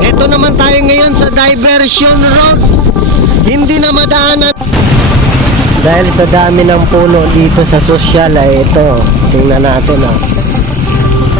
Ito naman tayo ngayon sa diversion road. Hindi na madaanan. Dahil sa dami ng puno dito sa sosyal ay ito. Tingnan natin ah.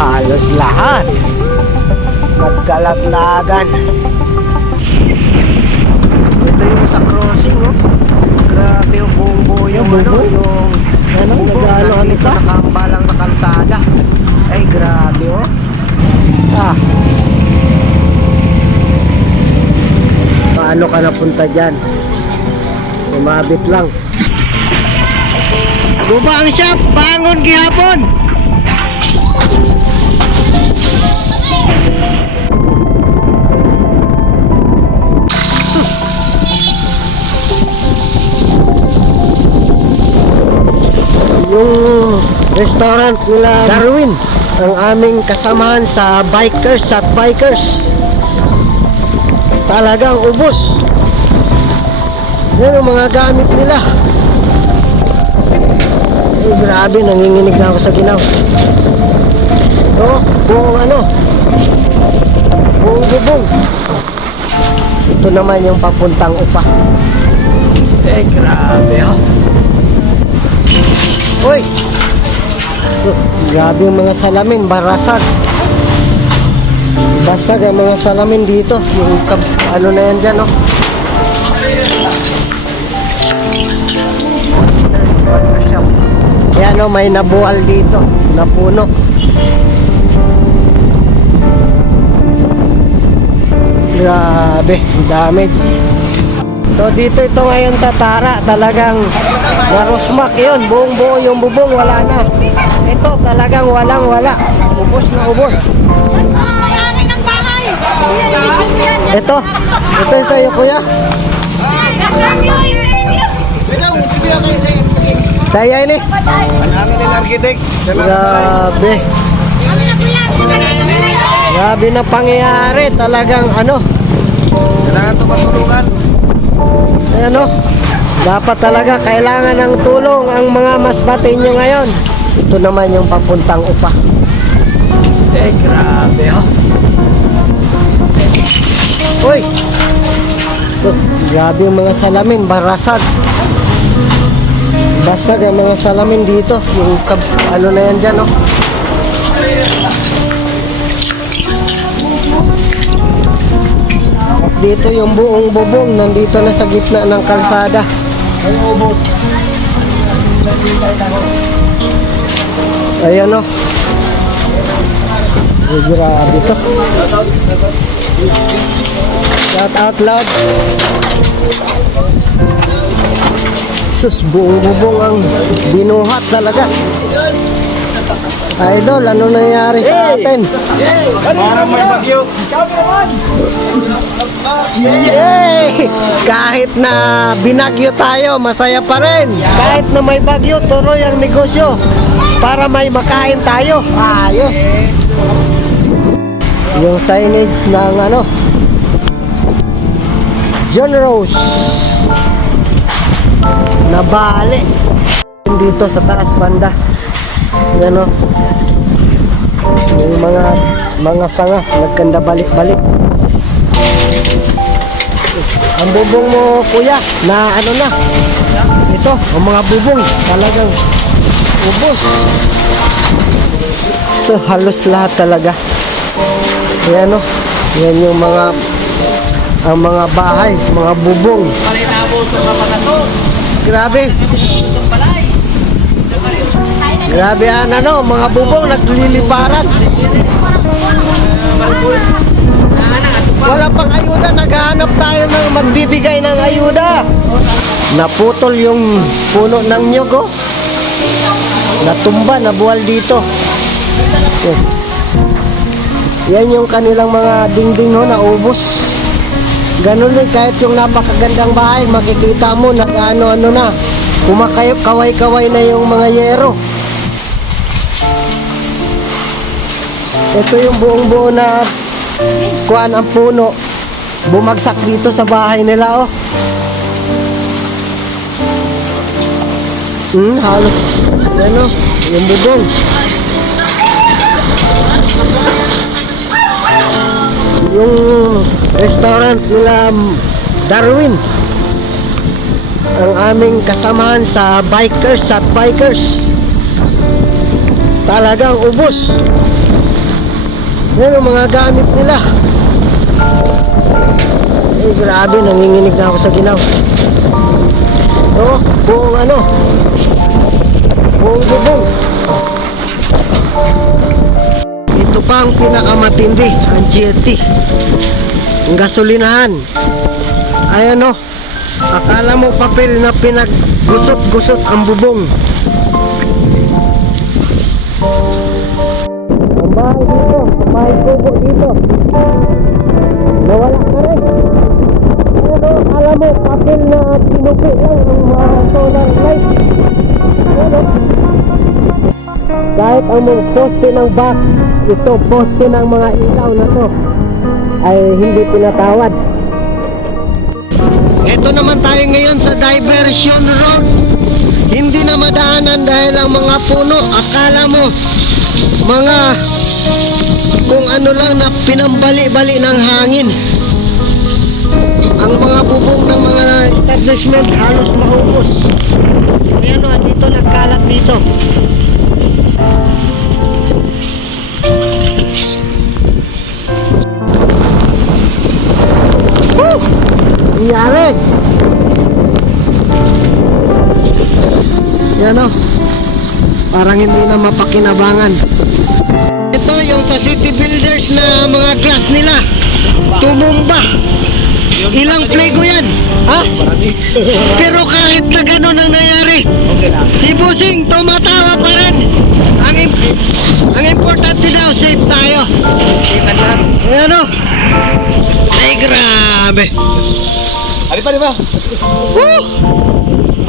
Halos lahat. Nagkalaglagan. Ito yung sa crossing oh. Grabe yung buong buo yung ano, yung Ano, nag-ano, ano nandito ka? nakahamba lang sa kalsada. Ay grabe oh. Ah. Paano ka napunta dyan? Sumabit lang. Bubang siya, bangon gihapon! Yung restaurant nila Darwin ang aming kasamahan sa bikers at bikers talagang ubos yan ang mga gamit nila. Eh grabe nanginginig na ako sa ginaw. Ito buong ano? Buong bubong. Ito naman yung papuntang upa. Eh grabe oh Uy! Grabe yung mga salamin, barasag. Basag ang mga salamin dito. Yung kab- ano na yan dyan, shop. Yan, oh, may nabual dito. Napuno. Grabe, damage. So dito ito ngayon sa Tara, talagang narusmak yun, buong buo yung bubong, wala na. Ito talagang walang wala, ubos na ubos. Ito, ito yung sa'yo kuya. Saya ini. Amin ng architect. Grabe, grabe na pangyayari, talagang ano, Kailangan ito matulungan. ano, dapat talaga kailangan ng tulong ang mga masbate nyo ngayon. Ito naman yung papuntang upa. Eh, grabe oh. Uy! Oh, grabe yung mga salamin, barasag. Basag ang mga salamin dito. Yung kab ano na yan dyan, oh. At dito yung buong bubong nandito na sa gitna ng kalsada. Ayan o. Ay, grabe to. Shout out loud. Sus, buong bubong ang binuhat talaga. Idol, ano nangyari sa atin? Parang may bagyo. Yay! Kahit na binagyo tayo, masaya pa rin. Kahit na may bagyo, tuloy ang negosyo para may makain tayo. Ayos. Yung signage ng ano, John Rose. Nabali. Dito sa taas banda. Yan o. Yung mga mga sanga nagkanda balik-balik. Ang bubong mo, kuya, na ano na. Ito, ang mga bubong, talagang ubos. So, halos lahat talaga. Ayan o. Yan yung mga ang mga bahay, mga bubong. Grabe. Grabe yan ano, mga bubong nagliliparan. Wala pang ayuda, naghahanap tayo ng magbibigay ng ayuda. Naputol yung puno ng nyog, oh. Natumba, nabuwal dito. Yan. Yan yung kanilang mga dingding, no, naubos. Ganun din, kahit yung napakagandang bahay, makikita mo, nag-ano-ano na. Kumakayo, kaway-kaway na yung mga yero. Ito yung buong buo na kuan ang puno. Bumagsak dito sa bahay nila, oh. Hmm, halos. Ano, yung bubong. yung restaurant nila Darwin. Ang aming kasamahan sa bikers at bikers. Talagang ubos. Yan ang mga gamit nila. Eh, grabe, nanginginig na ako sa ginaw. Oh, buong ano, buong bubong. Ito pa ang pinakamatindi, ang GLT. Ang gasolinahan. Ayan o, akala mo papel na pinaggusot-gusot ang bubong. Ang bahay dito, ang bahay kubo dito. Nawala na rin. Ayan o, akala mo papel na pinupi lang ng mga solar light. Ayan o. Kahit ang mga poste ng bus, ito poste ng mga ilaw na to ay hindi pinatawad. Ito naman tayo ngayon sa diversion road. Hindi na madaanan dahil ang mga puno, akala mo mga kung ano lang na pinambali-bali ng hangin. Ang mga bubong ng mga establishment halos maubos. Ayan o, dito nagkalat dito. Yan o. Parang hindi na mapakinabangan. Ito yung sa city builders na mga glass nila. Tumumba. Ilang pligo yan? Ha? Pero kahit na gano'n ang nangyari, si Busing tumatawa pa rin. Ang, im- ang importante daw, safe tayo. Ayan o. Ay, grabe. Ari pa, di ba? Woo!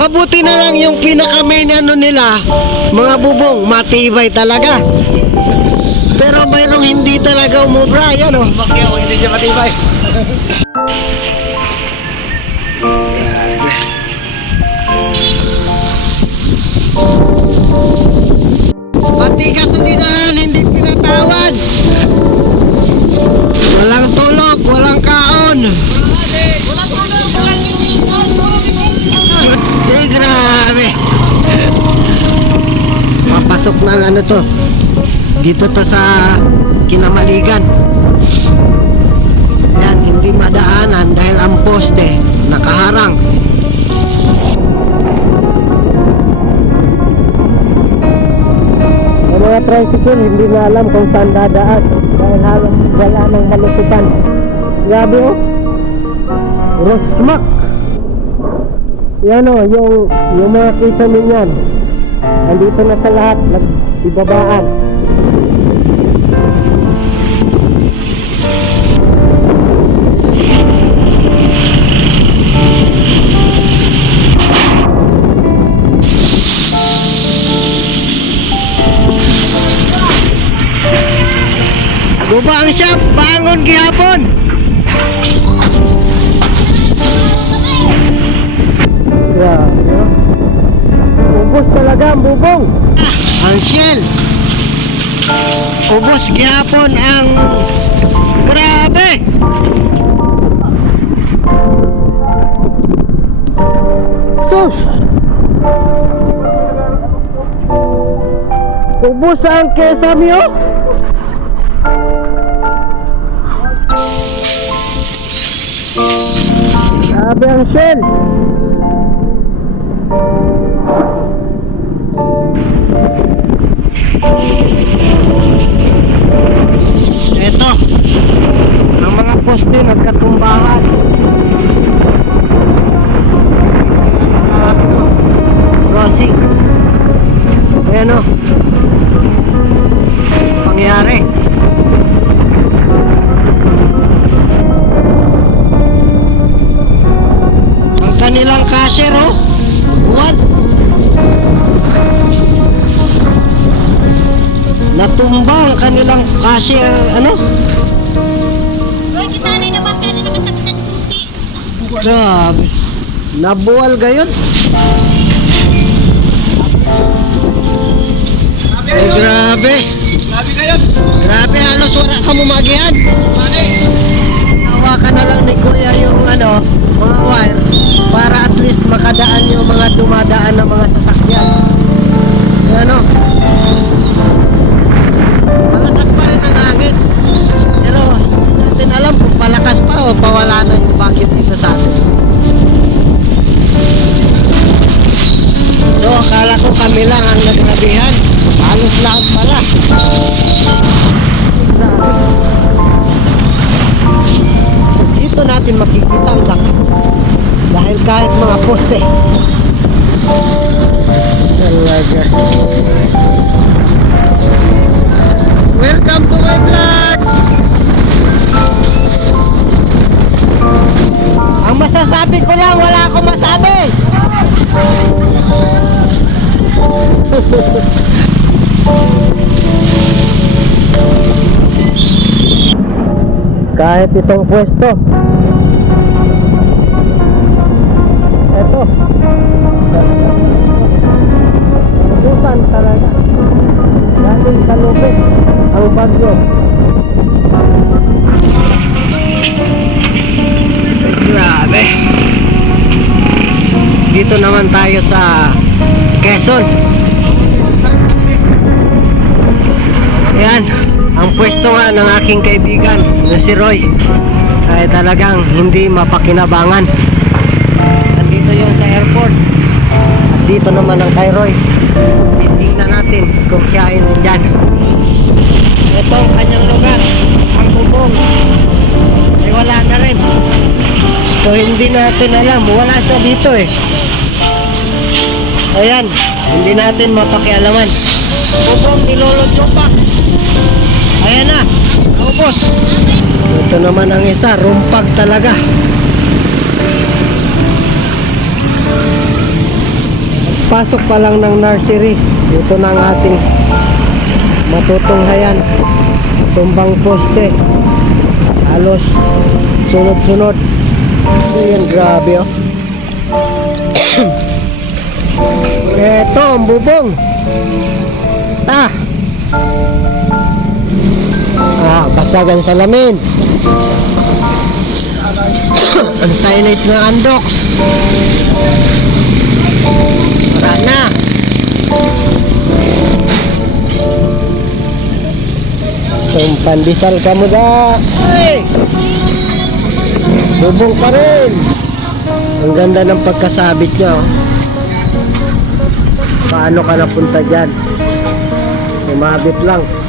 Mabuti na lang yung pinaka main ano nila, mga bubong, matibay talaga. Pero mayroong hindi talaga umubra, yan o. Bakit ako hindi siya matibay? Pati gasolinahan, hindi pinatawad. Walang tulog, walang kaon. Eh, Papasok na ang ano to. Dito to sa kinamaligan. Yan, hindi madaanan dahil ang poste nakaharang. Ang mga tricycle hindi na alam kung saan dadaan dahil halos wala ng malupitan. Grabe oh. Rosmak. Yan oh, yung, yung mga kisame niyan. Andito na sa lahat, nagbibabaan. Ubus gihapon ang grabe. Sus. Ubus ang kesame oh. Grabe ang shell. Ang mga poste nagkatumbahan. Ah, Crossing. Ayan o. Pangyari. Ang kanilang cashier oh. What? Natumba ang kanilang cashier ano? Grabe. Nabuwal gayon. Eh, Ay, grabe. Grabe gayon. Grabe, halos wala ka mumagian. Hawakan na lang ni Kuya yung ano, mga wire para at least makadaan yung mga dumadaan ng mga sasakyan. Mumagihan. Mani. o pawala na yung bagyo dito sa atin? So, akala ko kami lang ang nagrabihan. Halos lahat pala. So, dito natin makikita ang lakas. Dahil kahit mga poste. Talaga. Kahit itong pwesto. Eto. Ubusan talaga. Galing sa lupit ang bagyo. Grabe. Dito naman tayo sa Quezon. Ayan, ang pwesto nga ng aking kaibigan na si Roy ay talagang hindi mapakinabangan. Nandito yung sa airport. At dito naman ang kay Roy. Titingnan natin kung siya ay nandyan. Ito ang kanyang lugar. Ang bubong. Ay wala na rin. So hindi natin alam. Wala siya dito eh. Ayan. Hindi natin mapakialaman. Bubong ni Lolo Jopak. Ayan na. Naubos. Ito naman ang isa. Rumpag talaga. Pasok pa lang ng nursery. Ito na ang ating matutunghayan. Tumbang poste. Halos sunod-sunod. So yan, grabe oh. Eto, ang bubong. Ta. Ah, basagan sa lamin. ang silage ng andox. Wala na. Kung pandisal ka mo da. Ay! Bubong pa rin. Ang ganda ng pagkasabit niya. Paano ka napunta dyan? Sumabit lang.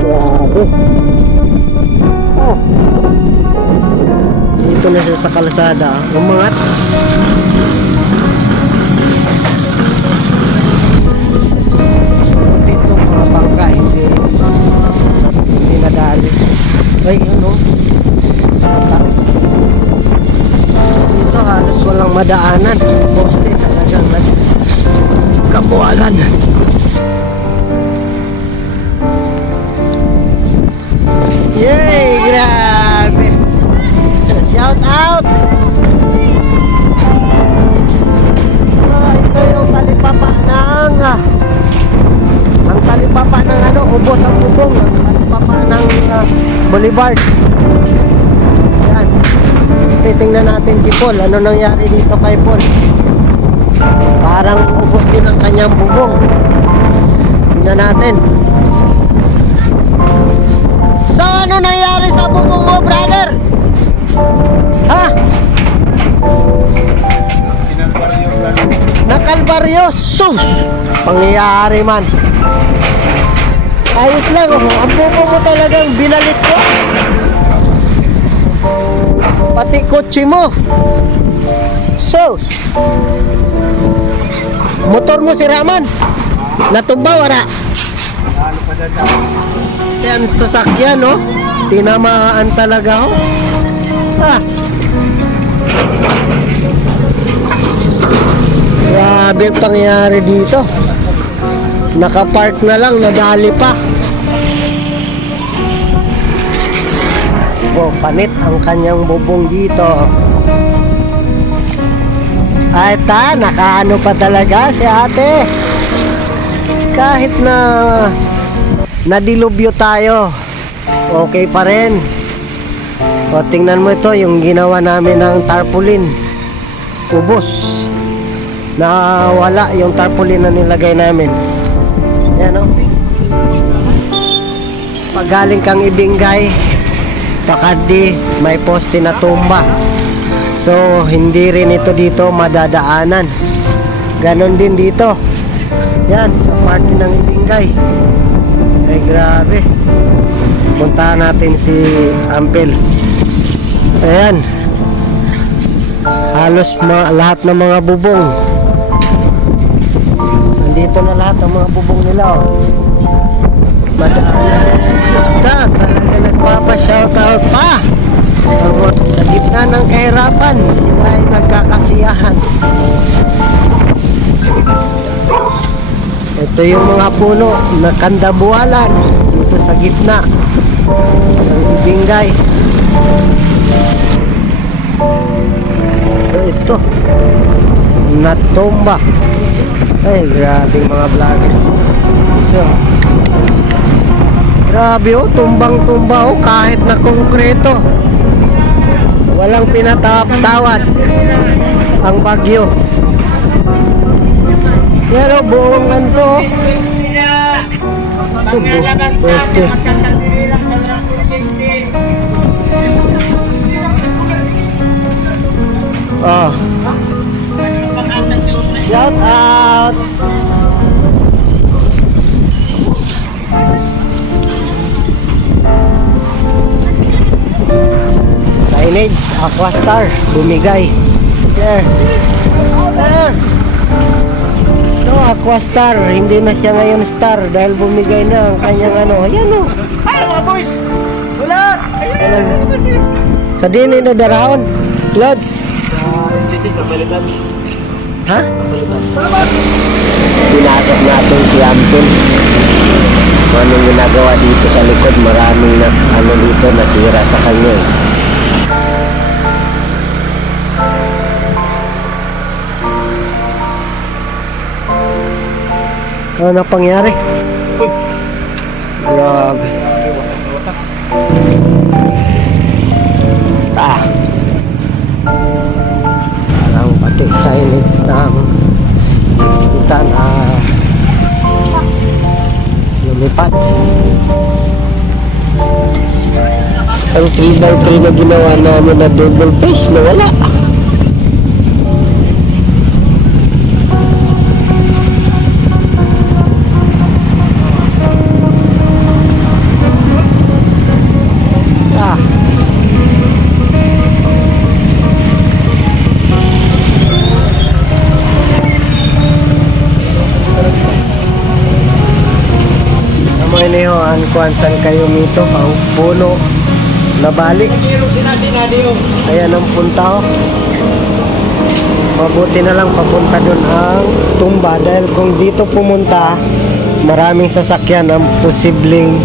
Grabe. Ah. Dito na siya sa kalsada. ah. Umangat. Dito mga bangka hindi hindi nadali. Ay, ano? Dito halos walang madaanan. Poste talagang nag kabualan. Ubos ang bubong ang talipapa ng ah, Boulevard. Yan. Titingnan natin si Paul. Ano nangyari dito kay Paul? Parang ubos din ang kanyang bubong. Tingnan natin. So, ano nangyari sa bubong mo, brother? Ha? Nakalbaryo, sus! Pangyayari man. Ayos lang, oh. Ang bubong mo talagang binalit ko. Pati kotse mo. Sus! Motor mo si Raman. Natumba, wala. Yan sasakyan, no? Tinamaan talaga, oh. Ah. Grabe ang pangyayari dito. Nakapark na lang, nadali pa. Oh, panit ang kanyang bubong dito. Ay, ta, nakaano pa talaga si ate. Kahit na nadilubyo tayo, okay pa rin. O, tingnan mo ito, yung ginawa namin ng tarpaulin. Ubos. Nawala yung tarpaulin na nilagay namin. Yan o. Galing kang ibingay, napakadi may poste na tumba. So, hindi rin ito dito madadaanan. Ganon din dito. Yan, sa parte ng Ibingay. Ay, grabe. Puntahan natin si Ampel. Ayan. Halos lahat ng mga bubong. Nandito na lahat ng mga bubong nila. Oh. Madaanan. Ta, talaga nagpapa-shoutout pa. Sa gitna ng kahirapan, sila ay nagkakasiyahan. Ito yung mga puno na kandabualan dito sa gitna ng bingay. So ito, natumba. Ay, grabe mga vlogger. So, grabe oh, tumbang-tumba oh, kahit na konkreto. Walang pinatawad ang bagyo. Pero buong ganito, oh. Subo, pweste. Oh. Shout out. Signage, Aquastar, bumigay. There. There. No, Aquastar, hindi na siya ngayon star dahil bumigay na ang kanyang ano. Ayan o. Ay, mga boys! Wala! Sa din na darahon. Lods. Ha? Pinasok natin si Ampel. Kung anong ginagawa dito sa likod, maraming na, ano dito nasira sa kanya eh. Ano na pangyari? Uy! Grabe. Ah. Parang pati silence ng siskutan ah lumipad. Ang 3x3 na ginawa namin na double face na wala. Kuan kayo mito, ang puno na bali. Ayan ang punta ho. Mabuti na lang papunta doon ang tumba dahil kung dito pumunta, maraming sasakyan ang posibleng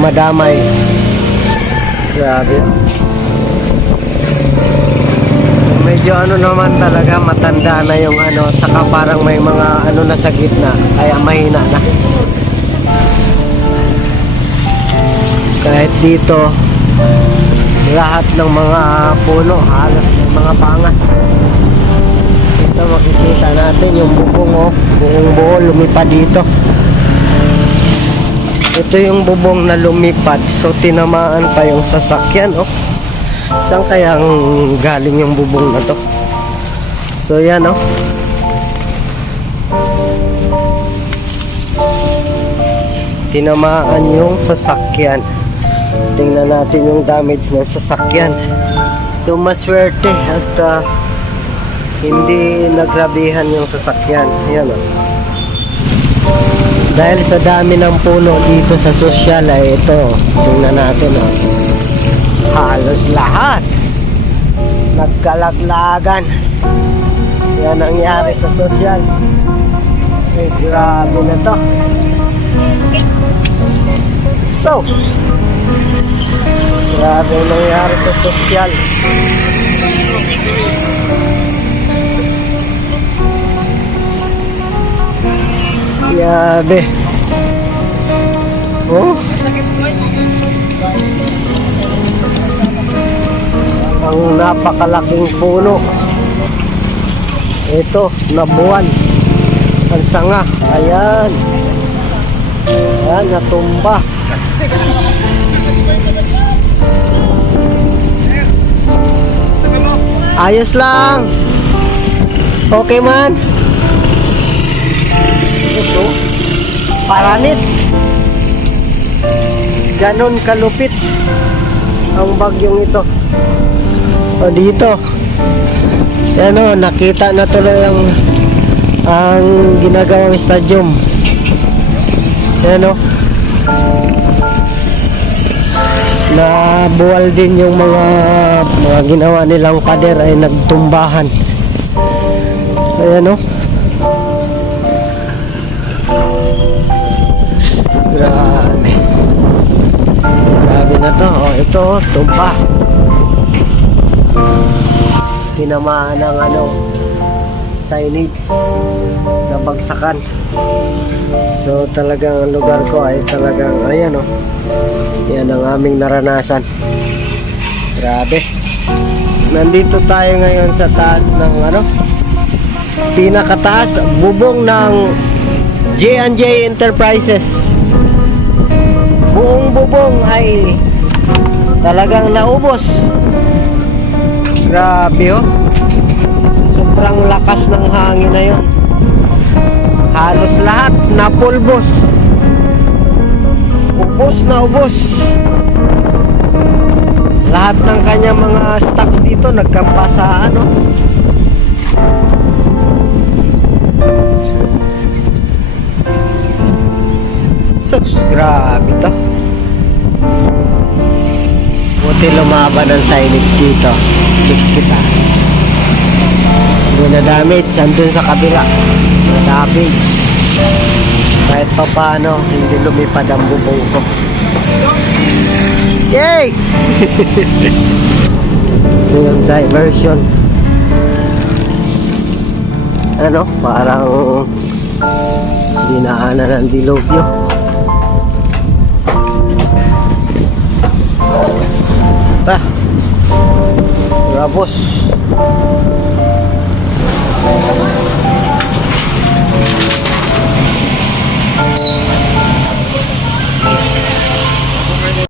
madamay. Grabe. Medyo ano naman talaga matanda na yung ano saka parang may mga ano na sa gitna kaya mahina na. Kahit dito lahat ng mga puno halos may mga pangas. Ito makikita natin yung bubong oh, buong buo lumipad dito. Ito yung bubong na lumipad so tinamaan pa yung sasakyan oh. Saan kaya ang galing yung bubong na to? So yan oh. Tinamaan yung sasakyan. Tingnan natin yung damage ng sasakyan. So maswerte at ah, hindi nagrabihan yung sasakyan. Yan oh. Dahil sa dami ng puno dito sa sosyal ay ito. Tingnan natin oh. Halos lahat. Nagkalaglagan. Yan ang nangyari sa sosyal. Eh, grabe na to. So, grabe ang nangyari sa sosyal. Grabe. Oh. Ang napakalaking puno. Ito, nabuwan. Ang sanga. Ayan. Ayan, natumba. Ayos lang. Okay man. Ito. Paranit. Ganon kalupit ang bagyong ito. O dito. Yan o, nakita na tuloy ang ang ginagawang stadium. Yan o. Nabuwal din yung mga mga ginawa nilang pader ay nagtumbahan. Ayan o. Grabe. Grabe na to. Oh, ito, tumba. Tinamaan ng ano, signage na bagsakan. So talagang ang lugar ko ay talagang ayan oh. Yan ang aming naranasan. Grabe. Nandito tayo ngayon sa taas ng ano? Pinakataas bubong ng J&J Enterprises. Buong bubong ay talagang naubos. Grabe oh. Sobrang lakas ng hangin na yon. Halos lahat napulbos. Ubos na ubos. Lahat ng kanyang mga stocks dito nagkampas sa ano. Sus, grabe to. Buti lumaban ang signage dito. Chicks kita. Hindi na damage. Andun sa kabila. Na damage. Kahit pa paano, hindi lumipad ang bubong ko. Yay! Ito yung diversion. Ano, parang dinaanan ng dilubyo. Tara. Tapos,